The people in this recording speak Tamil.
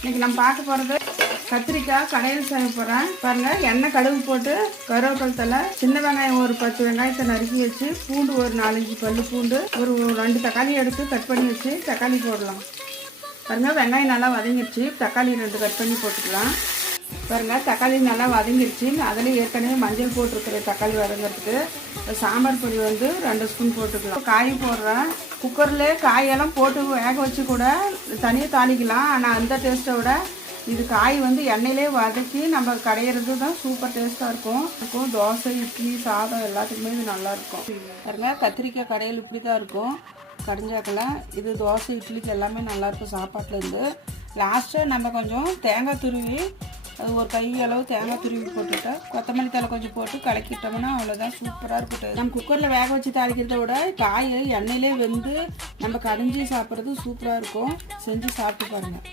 இன்னைக்கு நம்ம பார்க்க போகிறது கத்திரிக்காய் கடையில் செய்ய போகிறேன். பாருங்கள், எண்ணெய் கடுகு போட்டு கருவேப்பிலை தலை, சின்ன வெங்காயம் ஒரு 10 வெங்காயத்தை நறுக்கி வச்சு, பூண்டு ஒரு 4-5 பல்லு பூண்டு, ஒரு 2 தக்காளி எடுத்து கட் பண்ணி வச்சு தக்காளி போடலாம். பாருங்கள், வெங்காயம் நல்லா வதங்கிடுச்சு. தக்காளி 2 கட் பண்ணி போட்டுக்கலாம். பாருங்கள், தக்காளி நல்லா வதங்கிடுச்சு. அதில் ஏற்கனவே மஞ்சள் போட்டிருக்கிற தக்காளி வதங்கிறதுக்கு. சாம்பார் பொடி 2 ஸ்பூன் போட்டுக்கலாம். காய் போடுறேன். குக்கர்லேயே காயெல்லாம் போட்டு வேக வச்சு கூட தனியாக தாளிக்கலாம். ஆனால் அந்த டேஸ்ட்டை விட இது காய் எண்ணெயிலே வதக்கி நம்ம கடையிறது தான் சூப்பர் டேஸ்ட்டாக இருக்கும். தோசை, இட்லி, சாதம் எல்லாத்துக்குமே இது நல்லாயிருக்கும். பாருங்க, கத்திரிக்காய் கடையில் இப்படி தான் இருக்கும் கடைஞ்சாக்கலாம். இது தோசை, இட்லிக்கு எல்லாமே நல்லாயிருக்கும் சாப்பாட்டிலேருந்து. லாஸ்ட்டாக நம்ம கொஞ்சம் தேங்காய் துருவி, அது ஒரு கை அளவு தேங்காய் துருவி போட்டுட்டா, கொத்தமல்லி தலை கொஞ்சம் போட்டு கலக்கிட்டோம்னா அவ்வளோதான், சூப்பராக இருக்கும். நம்ம குக்கரில் வேக வச்சு தாளிக்கிறத விட காய் எண்ணெயிலே வெந்து நம்ம கடைஞ்சி சாப்பிட்றது சூப்பராக இருக்கும். செஞ்சு சாப்பிட்டு பாருங்கள்.